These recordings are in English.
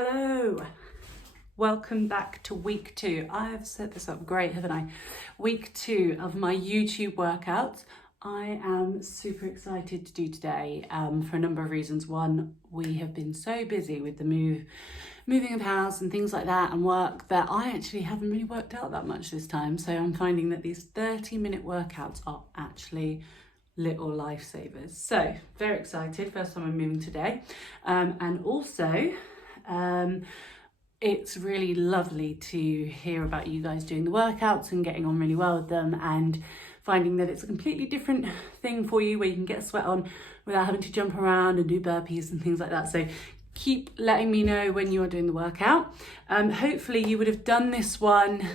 Hello, welcome back to week 2. I have set this up great, haven't I? Week 2 of my YouTube workouts. I am super excited to do today for a number of reasons. One, we have been so busy with the moving of house and things like that and work that I actually haven't really worked out that much this time. So I'm finding that these 30-minute workouts are actually little lifesavers. So very excited, first time I'm moving today. And also, it's really lovely to hear about you guys doing the workouts and getting on really well with them and finding that it's a completely different thing for you where you can get sweat on without having to jump around and do burpees and things like that. So keep letting me know when you are doing the workout. Hopefully you would have done this one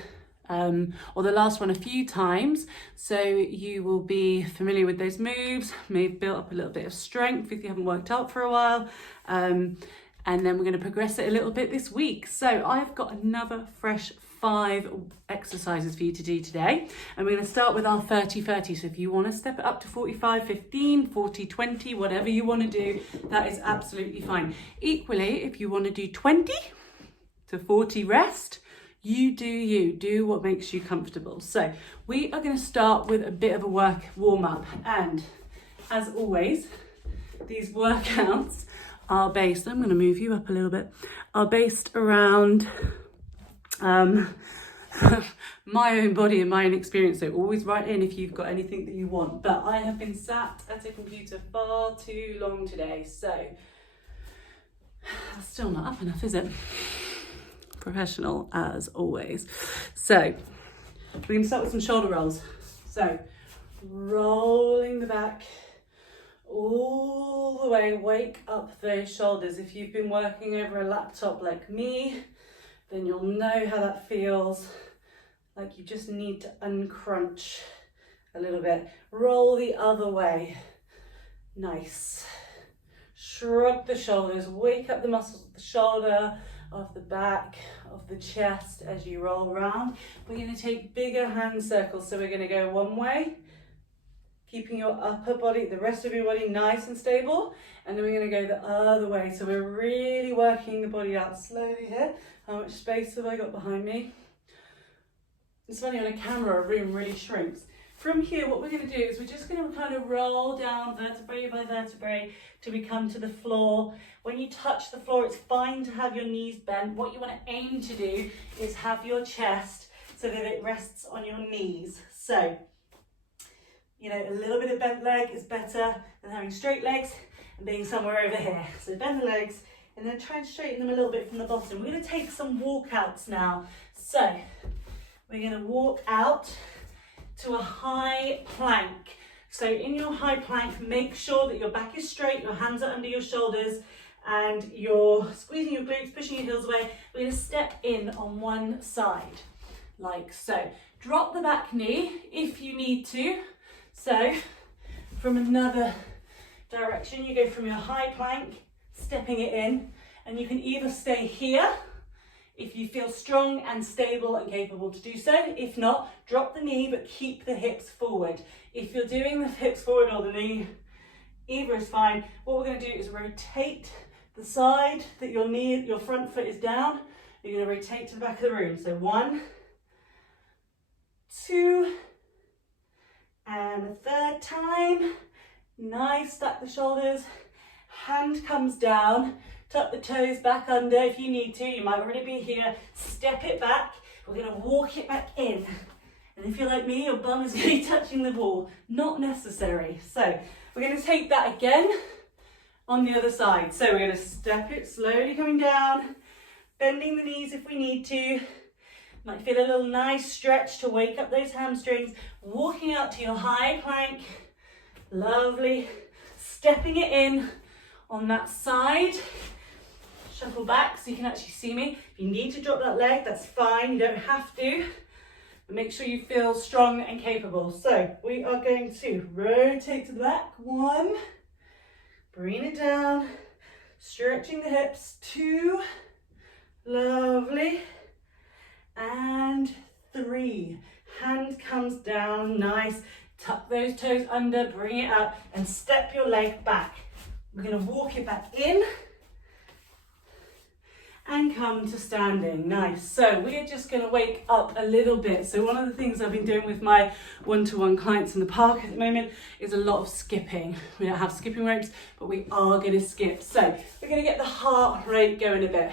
or the last one a few times, so you will be familiar with those moves, may have built up a little bit of strength if you haven't worked out for a while, and then we're going to progress it a little bit this week. So I've got another fresh 5 exercises for you to do today, and we're going to start with our 30-30. So if you want to step it up to 45-15, 40-20, whatever you want to do, that is absolutely fine. Equally, if you want to do 20 to 40 rest, you do what makes you comfortable. So we are going to start with a bit of a warm-up, and as always, these workouts are based, I'm going to move you up a little bit, are based around my own body and my own experience. So always write in if you've got anything that you want, but I have been sat at a computer far too long today, so that's still not up enough, is it? Professional as always. So we're going to start with some shoulder rolls. So rolling the back all the way, wake up those shoulders. If you've been working over a laptop like me, then you'll know how that feels, like you just need to uncrunch a little bit. Roll the other way. Nice. Shrug the shoulders, wake up the muscles of the shoulder, of the back, of the chest as you roll around. We're going to take bigger hand circles. So we're going to go one way, keeping your upper body, the rest of your body nice and stable. And then we're going to go the other way. So we're really working the body out slowly here. How much space have I got behind me? It's funny, on a camera, a room really shrinks. From here, what we're going to do is we're just going to kind of roll down vertebrae by vertebrae till we come to the floor. When you touch the floor, it's fine to have your knees bent. What you want to aim to do is have your chest so that it rests on your knees. So, you know, a little bit of bent leg is better than having straight legs and being somewhere over here. So bend the legs and then try and straighten them a little bit from the bottom. We're going to take some walkouts now. So we're going to walk out to a high plank. So in your high plank, make sure that your back is straight, your hands are under your shoulders, and you're squeezing your glutes, pushing your heels away. We're going to step in on one side, like so. Drop the back knee if you need to. So from another direction, you go from your high plank, stepping it in, and you can either stay here if you feel strong and stable and capable to do so. If not, drop the knee but keep the hips forward. If you're doing the hips forward or the knee, either is fine. What we're going to do is rotate the side that your front foot is down. You're going to rotate to the back of the room. So 1, 2, and the third time. Nice, stack the shoulders, hand comes down, tuck the toes back under if you need to. You might already be here. Step it back. We're going to walk it back in. And if you're like me, your bum is going to be touching the wall. Not necessary. So we're going to take that again on the other side. So we're going to step it slowly coming down, bending the knees if we need to. Might feel a little nice stretch to wake up those hamstrings. Walking out to your high plank. Lovely. Stepping it in on that side. Shuffle back so you can actually see me. If you need to drop that leg, that's fine. You don't have to. But make sure you feel strong and capable. So we are going to rotate to the back. 1. Bring it down. Stretching the hips. 2. Lovely. And 3. Hand comes down. Nice. Tuck those toes under. Bring it up and step your leg back. We're going to walk it back in. And come to standing. Nice. So we're just going to wake up a little bit. So one of the things I've been doing with my one-to-one clients in the park at the moment is a lot of skipping. We don't have skipping ropes, but we are going to skip. So we're going to get the heart rate going a bit.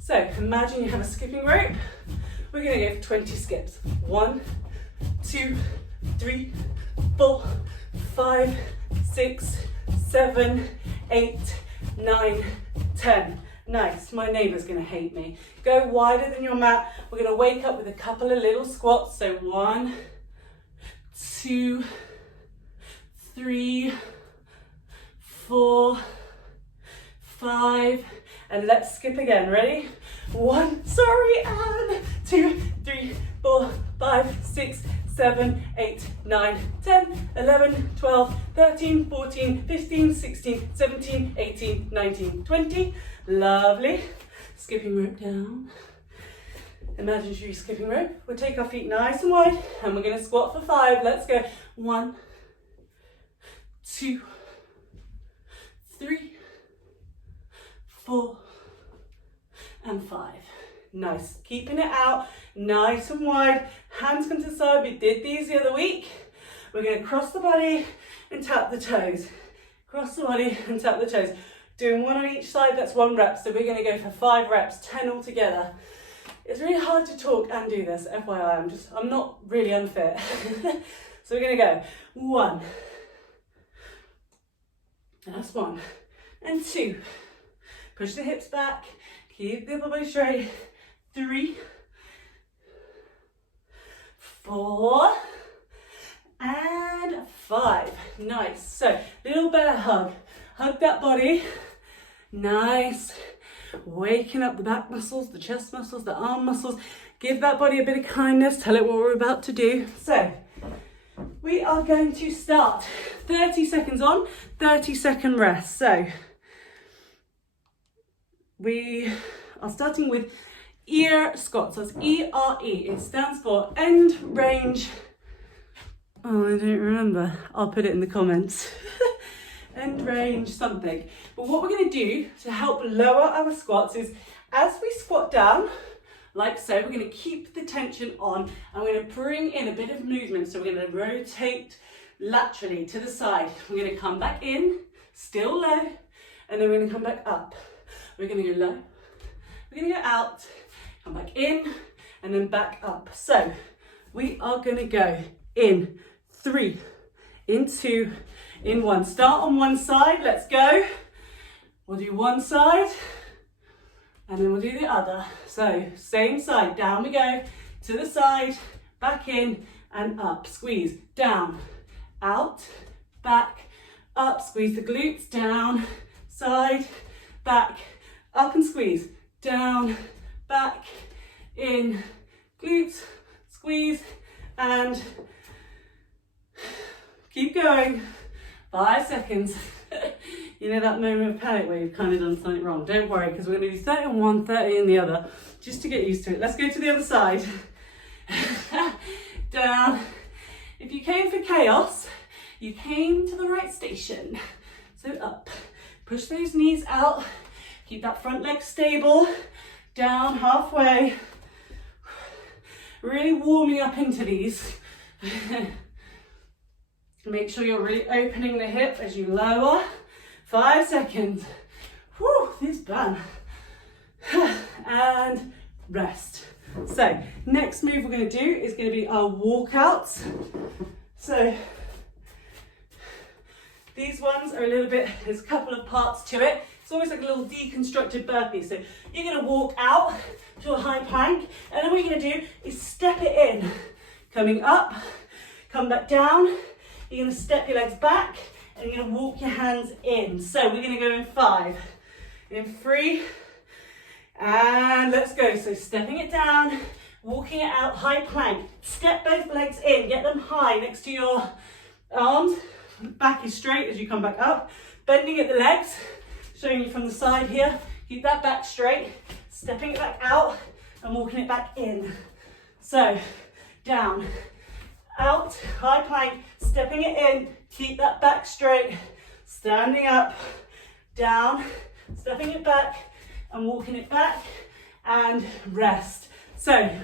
So imagine you have a skipping rope. We're going to go for 20 skips. 1, 2, 3, 4, 5, 6, 7, 8, 9, 10. Nice, my neighbour's gonna hate me. Go wider than your mat. We're gonna wake up with a couple of little squats. So 1, 2, 3, 4, 5, and let's skip again. Ready? 1, sorry, and 2, 3, 4, 5, 6, 7, 8, 9, 10, 11, 12, 13, 14, 15, 16, 17, 18, 19, 20. Lovely. Skipping rope down. Imagine you're skipping rope. We'll take our feet nice and wide and we're going to squat for 5. Let's go. 1, 2, 3, 4, and 5. Nice. Keeping it out nice and wide. Hands come to the side. We did these the other week. We're going to cross the body and tap the toes. Cross the body and tap the toes. Doing one on each side, that's 1 rep. So we're going to go for 5 reps, 10 altogether. It's really hard to talk and do this, FYI. I'm not really unfit. So we're going to go 1. That's 1. And 2. Push the hips back. Keep the upper body straight. 3, 4, and 5. Nice. So little bear hug. Hug that body. Nice. Waking up the back muscles, the chest muscles, the arm muscles. Give that body a bit of kindness. Tell it what we're about to do. So we are going to start 30 seconds on, 30-second rest. So we are starting with ear squats. So it's E-R-E. It stands for end range. Oh, I don't remember. I'll put it in the comments. End range something. But what we're going to do to help lower our squats is as we squat down, like so, we're going to keep the tension on and we're going to bring in a bit of movement. So we're going to rotate laterally to the side. We're going to come back in, still low, and then we're going to come back up. We're going to go low, we're going to go out, come back in, and then back up. So we are going to go in 3, in 2, in 1. Start on one side, let's go. We'll do one side and then we'll do the other. So same side, down we go, to the side, back in and up. Squeeze, down, out, back, up. Squeeze the glutes, down, side, back, up and squeeze, down, back, in, glutes, squeeze and keep going. 5 seconds. You know that moment of panic where you've kind of done something wrong? Don't worry, because we're going to do 30 on one, 30 in the other, just to get used to it. Let's go to the other side. Down. If you came for chaos, you came to the right station. So up. Push those knees out. Keep that front leg stable. Down halfway. Really warming up into these. Make sure you're really opening the hip as you lower. 5 seconds. Whew, this bad. And rest. So, next move we're going to do is going to be our walkouts. So, these ones are a little bit, there's a couple of parts to it. It's almost like a little deconstructed burpee. So, you're going to walk out to a high plank, and then what you're going to do is step it in. Coming up, come back down. You're going to step your legs back and you're going to walk your hands in. So we're going to go in 5, in 3, and let's go. So stepping it down, walking it out, high plank. Step both legs in, get them high next to your arms. Back is straight as you come back up. Bending at the legs, showing you from the side here. Keep that back straight, stepping it back out and walking it back in. So down, out, high plank, stepping it in, keep that back straight, standing up, down, stepping it back and walking it back and rest. So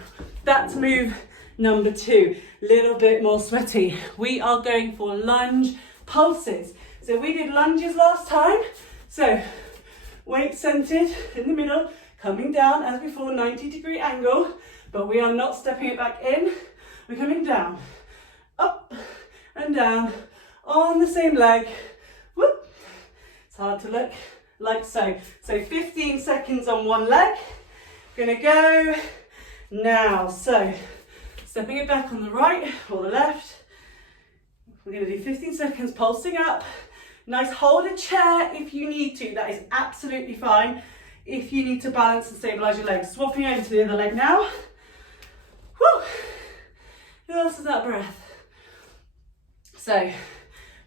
that's move number 2, little bit more sweaty. We are going for lunge pulses. So we did lunges last time. So weight centered in the middle, coming down as before, 90-degree angle, but we are not stepping it back in. We're coming down, up and down on the same leg. Whoop. It's hard to look, like so. So 15 seconds on one leg. Gonna go now. So stepping it back on the right or the left. We're gonna do 15 seconds pulsing up. Nice, hold a chair if you need to. That is absolutely fine. If you need to balance and stabilize your legs. Swapping over to the other leg now. Whew. Who else is out of breath? So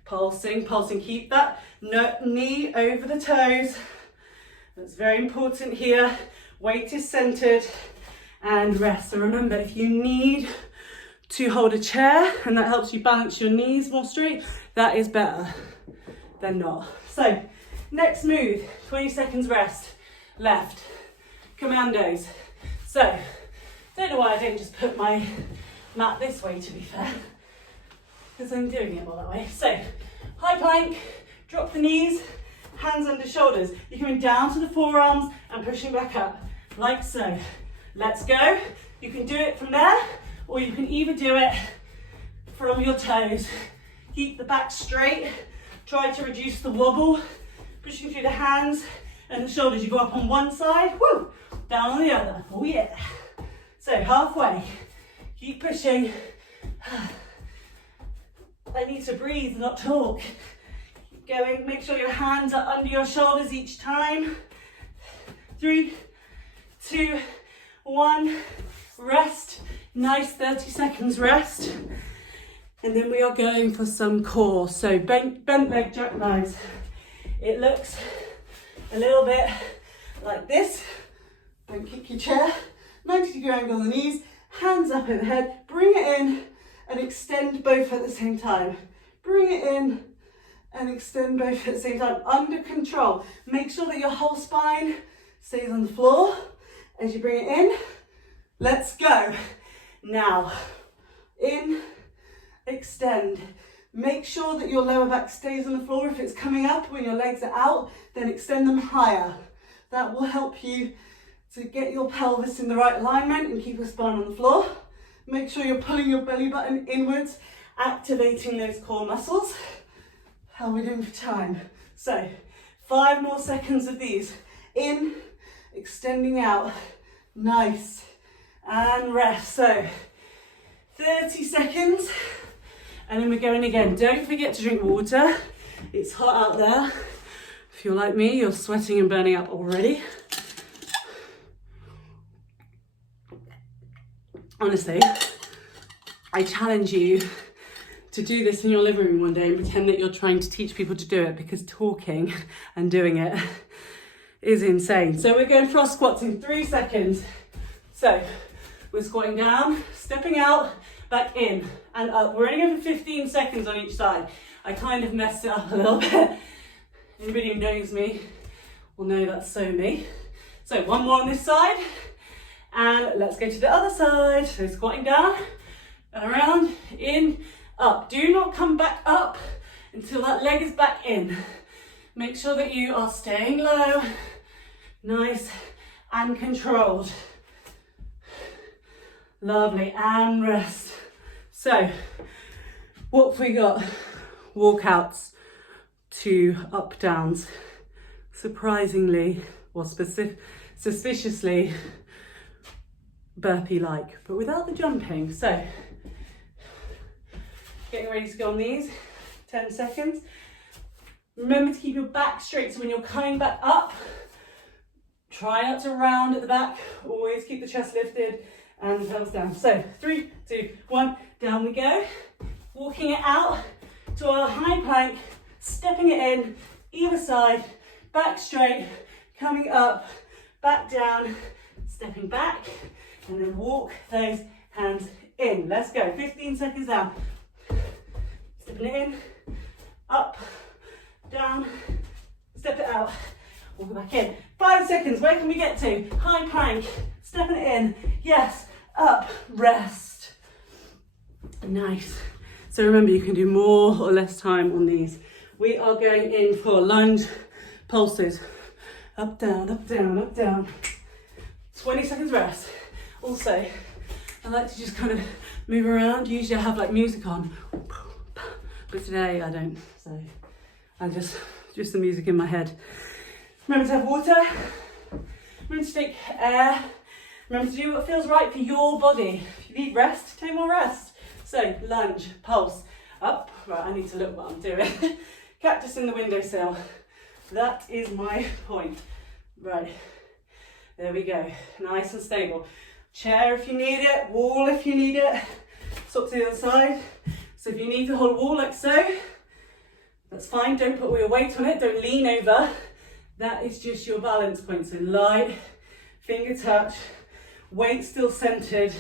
pulsing, keep that knee over the toes. That's very important here. Weight is centered and rest. So remember, if you need to hold a chair and that helps you balance your knees more straight, that is better than not. So next move, 20 seconds rest, left, commandos. So don't know why I didn't just put my mat this way, to be fair, because I'm doing it all that way. So high plank, drop the knees, hands under shoulders. You're coming down to the forearms and pushing back up, like so. Let's go. You can do it from there, or you can either do it from your toes. Keep the back straight. Try to reduce the wobble, pushing through the hands and the shoulders. You go up on one side, woo, down on the other. Oh yeah. So halfway. Keep pushing. I need to breathe, not talk. Keep going. Make sure your hands are under your shoulders each time. 3, 2, 1. Rest. Nice 30 seconds rest. And then we are going for some core. So bent leg jackknives. It looks a little bit like this. Don't kick your chair. 90-degree angle on the knees. Hands up overhead. Bring it in and extend both at the same time. Bring it in and extend both at the same time. Under control. Make sure that your whole spine stays on the floor as you bring it in. Let's go. Now, in, extend. Make sure that your lower back stays on the floor. If it's coming up when your legs are out, then extend them higher. That will help you to get your pelvis in the right alignment and keep your spine on the floor. Make sure you're pulling your belly button inwards, activating those core muscles. How are we doing for time? So 5 more seconds of these. In, extending out. Nice. And rest. So 30 seconds. And then we're going again. Don't forget to drink water. It's hot out there. If you're like me, you're sweating and burning up already. Honestly, I challenge you to do this in your living room one day and pretend that you're trying to teach people to do it, because talking and doing it is insane. So we're going for our squats in 3 seconds. So we're squatting down, stepping out, back in and up. We're only going for 15 seconds on each side. I kind of messed it up a little bit. Anybody who knows me will know that's so me. So one more on this side. And let's go to the other side. So squatting down and around, in, up. Do not come back up until that leg is back in. Make sure that you are staying low, nice and controlled. Lovely, and rest. So, what have we got? Walkouts to up downs. Surprisingly, or suspiciously, burpee-like, but without the jumping. So, getting ready to go on these, 10 seconds. Remember to keep your back straight, so when you're coming back up, try not to round at the back, always keep the chest lifted and the pelvis down. So 3, 2, 1, down we go. Walking it out to our high plank, stepping it in, either side, back straight, coming up, back down, stepping back, and then walk those hands in. Let's go, 15 seconds down. Stepping it in, up, down, step it out. walk it back in. 5 seconds, where can we get to? High plank, stepping it in, yes, up, rest. Nice. So remember, you can do more or less time on these. We are going in for lunge pulses. Up, down, up, down, up, down. 20 seconds rest. Also, I like to just kind of move around. Usually I have like music on, but today I don't. So I just the music in my head. Remember to have water. Remember to take air. Remember to do what feels right for your body. If you need rest, take more rest. So lunge, pulse, up. Right, I need to look what I'm doing. Cactus in the windowsill. That is my point. Right, there we go. Nice and stable. Chair if you need it, wall if you need it. Swap to the other side. So if you need to hold a wall like so, that's fine. Don't put all your weight on it. Don't lean over. That is just your balance point. So light, finger touch, weight still centered,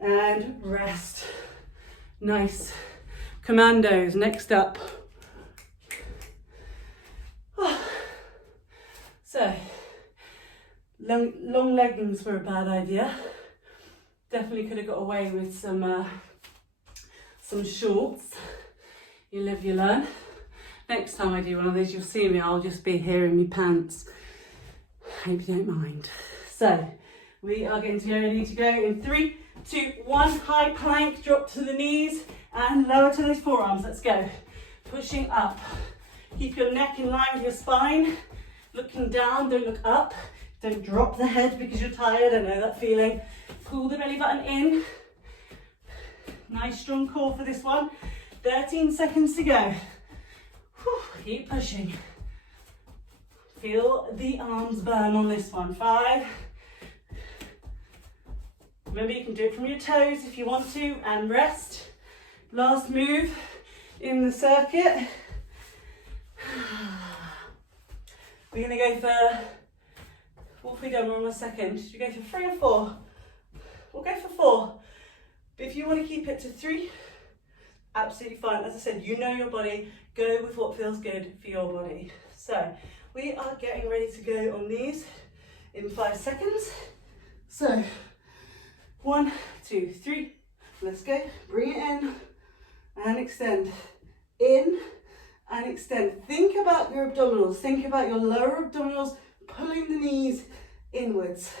and rest. Nice. Commandos, next up. So, long leggings were a bad idea. Definitely could have got away with some shorts. You live, you learn. Next time I do one of these, you'll see me, I'll just be here in my pants. Hope you don't mind. So, we are going to get ready to go in 3, 2, 1. High plank, drop to the knees and lower to those forearms. Let's go. Pushing up. Keep your neck in line with your spine. Looking down, don't look up. Don't drop the head because you're tired. I know that feeling. Pull the belly button in. Nice strong core for this one. 13 seconds to go. Whew, keep pushing. Feel the arms burn on this one. 5. Remember, you can do it from your toes if you want to, and rest. Last move in the circuit. We're going to go for, what have we done? We're on a second. Should we go for 3 or 4? We'll go for 4. But if you want to keep it to 3, absolutely fine. As I said, you know your body. Go with what feels good for your body. So we are getting ready to go on these in 5 seconds. So 1, 2, 3. Let's go. Bring it in and extend. In and extend. Think about your abdominals. Think about your lower abdominals, pulling the knees inwards.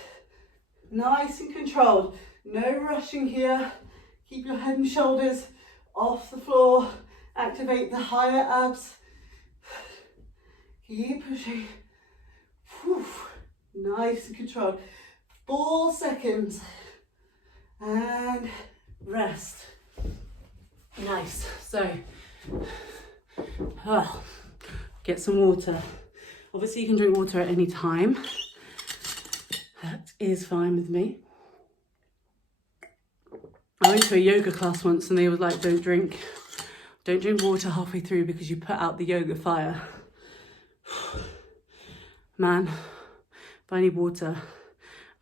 Nice and controlled. No rushing here. Keep your head and shoulders off the floor. Activate the higher abs. Keep pushing. Whew. Nice and controlled. 4 seconds. And rest. Nice. So, get some water. Obviously you can drink water at any time. That is fine with me. I went to a yoga class once and they were like, don't drink water halfway through because you put out the yoga fire. Man, if I need water,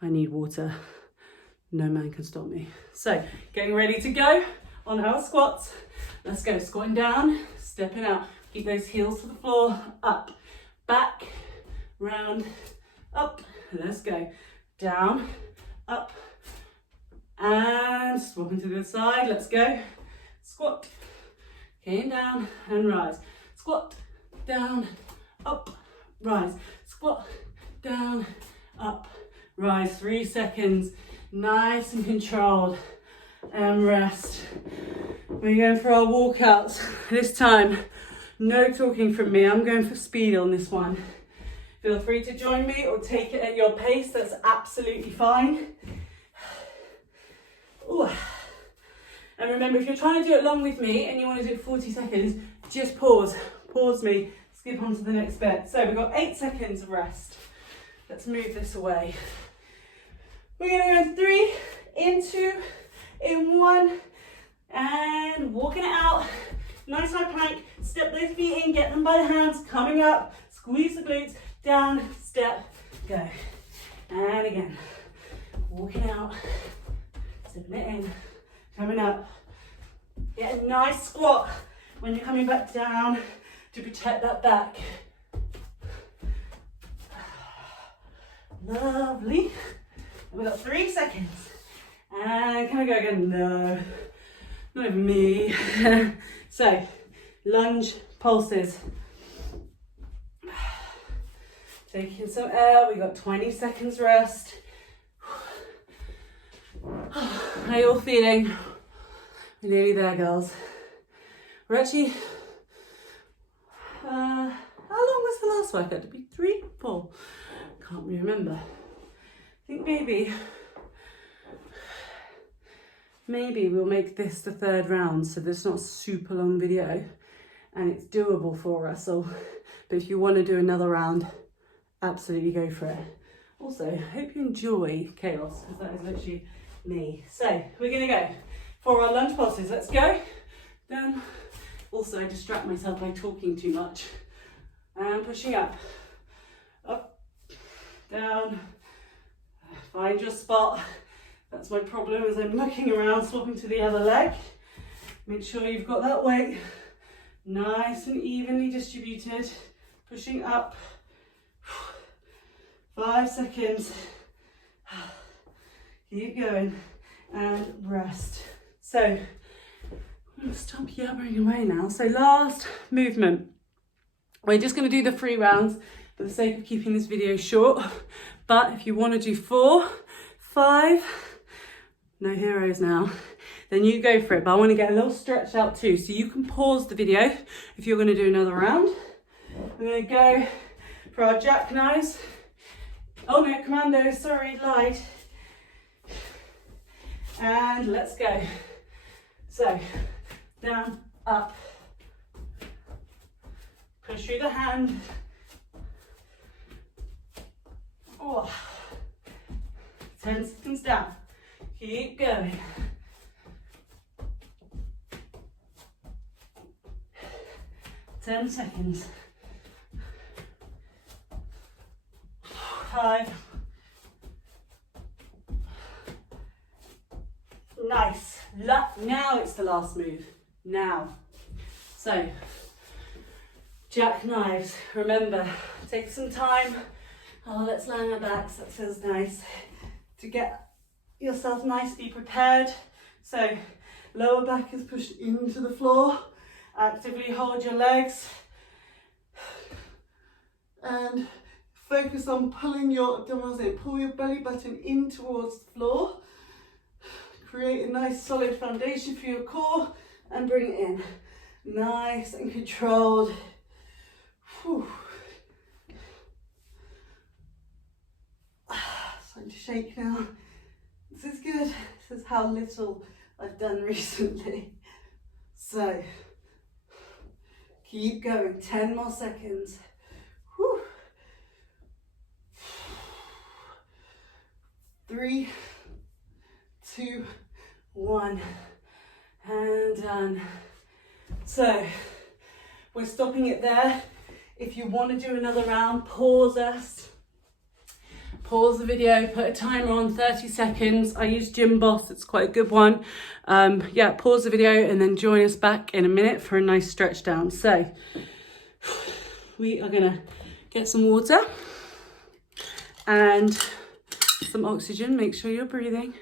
I need water. No man can stop me. So, getting ready to go on our squats. Let's go, squatting down, stepping out. Keep those heels to the floor, up, back, round, up. Let's go, down, up, and swapping to the other side. Let's go, squat, in, down, and rise. Squat, down, up, rise. Squat, down, up, rise. 3 seconds, nice and controlled, and rest. We're going for our walkouts. This time, no talking from me. I'm going for speed on this one. Feel free to join me or take it at your pace. That's absolutely fine. Ooh. And remember, if you're trying to do it long with me and you want to do 40 seconds, just pause. Pause me. Skip on to the next bit. So we've got 8 seconds of rest. Let's move this away. We're going to go 3, in 2, in 1, and walking it out. Nice high plank. Step those feet in, get them by the hands, coming up. Squeeze the glutes, down, step, go. And again, walking out, stepping it in, coming up. Get a nice squat when you're coming back down to protect that back. Lovely. And we've got 3 seconds. And can I go again? No, not even me. So, lunge pulses. Taking some air, we got 20 seconds rest. How you all feeling? We're nearly there, girls. We're actually, how long was the last workout? Did it be 3, 4? Can't really remember. I think maybe we'll make this the 3rd round so there's not a super long video and it's doable for us. So, but if you want to do another round, absolutely go for it. Also, hope you enjoy chaos because that is literally me. So we're gonna go for our lunge pulses. Let's go. Down. Also, I distract myself by talking too much. And pushing up, up, down. Find your spot. That's my problem, is I'm looking around, swapping to the other leg. Make sure you've got that weight nice and evenly distributed. Pushing up. 5 seconds. Keep going and rest. So I'm going to stop yabbering away now. So last movement. We're just going to do the 3 rounds for the sake of keeping this video short. But if you want to do 4, 5, no heroes now, then you go for it. But I want to get a little stretch out too. So you can pause the video if you're going to do another round. We're going to go for our jackknives. Oh no, commando, sorry, lied. And let's go. So, down, up. Push through the hand. Oh. 10 seconds down. Keep going. 10 seconds. 5. Nice. Now it's the last move. Now. So, jackknives. Remember, take some time. Oh, let's lie on our backs. That feels nice. To get yourself nicely prepared. So, lower back is pushed into the floor. Actively hold your legs. And focus on pulling your abdominals in. Pull your belly button in towards the floor. Create a nice solid foundation for your core and bring it in. Nice and controlled. Whew. Starting to shake now. This is good. This is how little I've done recently. So, keep going. 10 more seconds. Whew. 3, 2, 1, and done. So we're stopping it there. If you want to do another round, pause the video, put a timer on 30 seconds. I use Gym Boss, it's quite a good one. Yeah, pause the video and then join us back in a minute for a nice stretch down. So we are gonna get some water and some oxygen. Make sure you're breathing.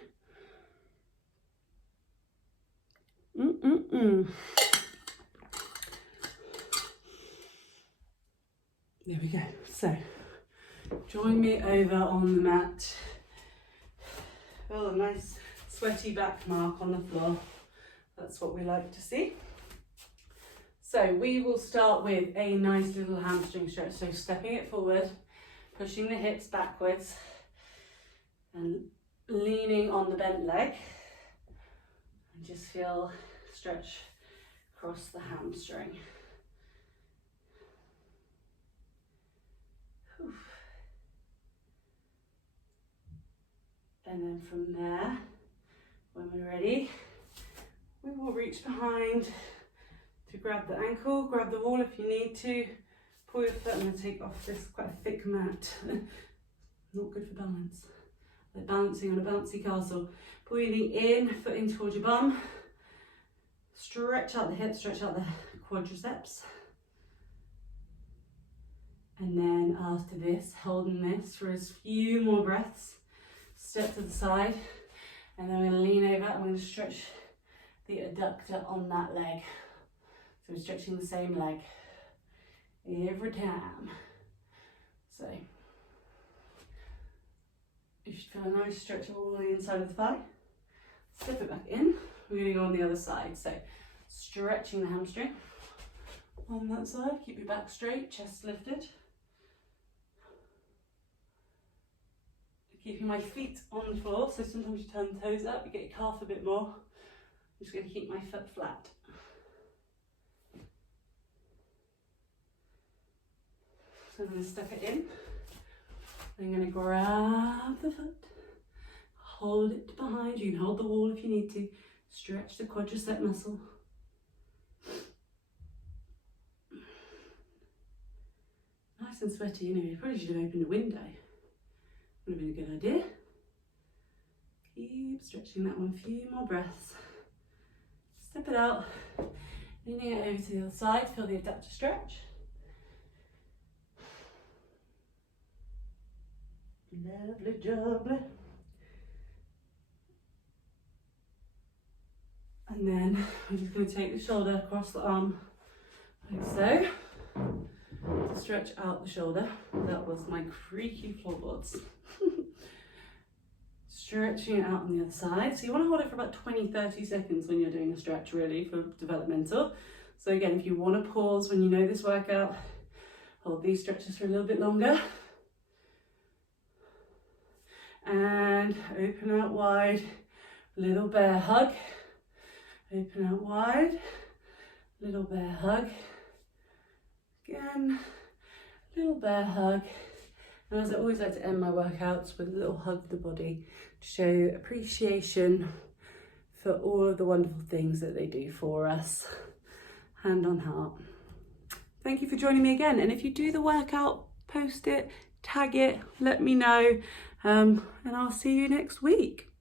There we go. So, join me over on the mat. Oh, a nice sweaty back mark on the floor. That's what we like to see. So, we will start with a nice little hamstring stretch. So, stepping it forward, pushing the hips backwards, and leaning on the bent leg. And just feel stretch across the hamstring. Whew. And then from there, when we're ready, we will reach behind to grab the ankle, grab the wall if you need to. Pull your foot. I'm going to take off this quite a thick mat. Not good for balance. Like balancing on a bouncy castle. Pull your knee in, foot in towards your bum. Stretch out the hips, stretch out the quadriceps. And then after this, holding this for as few more breaths, step to the side, and then we're going to lean over and we're going to stretch the adductor on that leg. So we're stretching the same leg every time. So you should feel a nice stretch all the inside of the thigh. Step it back in. We're going to go on the other side. So stretching the hamstring on that side. Keep your back straight, chest lifted. Keeping my feet on the floor, so sometimes you turn the toes up, you get your calf a bit more. I'm just going to keep my foot flat. So I'm going to step it in. I'm going to grab the foot, hold it behind you, you can hold the wall if you need to, stretch the quadricep muscle. Nice and sweaty, you know, you probably should have opened a window. Would have been a good idea. Keep stretching that one, a few more breaths. Step it out, leaning it over to the other side, feel the adductor stretch. Lovely jubbly. And then we're just going to take the shoulder across the arm, like so, to stretch out the shoulder. That was my creaky floorboards. Stretching it out on the other side. So you want to hold it for about 20-30 seconds when you're doing a stretch, really, for developmental. So again, if you want to pause when you know this workout, hold these stretches for a little bit longer. And open out wide, little bear hug. Open out wide, little bear hug. Again, little bear hug. And as I always like to end my workouts with a little hug of the body to show appreciation for all of the wonderful things that they do for us. Hand on heart. Thank you for joining me again. And if you do the workout, post it, tag it, let me know, and I'll see you next week.